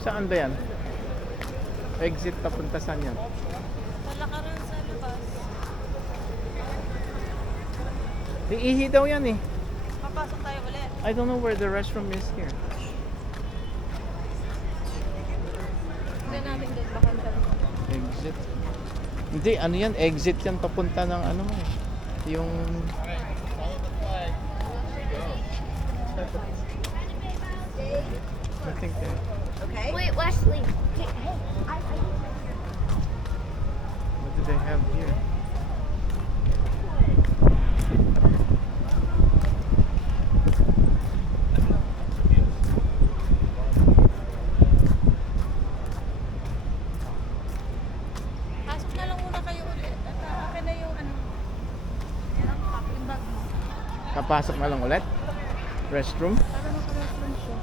Saan ba yan? Exit papunta saan yan? Palakaran sa labas. Iihi daw yan eh. Papasok tayo ulit. I don't know where the restroom is here. Hindi natin doon baka dyan. Exit. Hindi, ano yan? Exit yan papunta ng ano mo eh. Yung... I think that... Okay. Wait, Wesley. What do they have here? Pasok na lang muna kayo ulit. At akin na yung ano. Yan, pack yung bag mo. Kapasok na lang ulit? Restroom? Para makareference siya.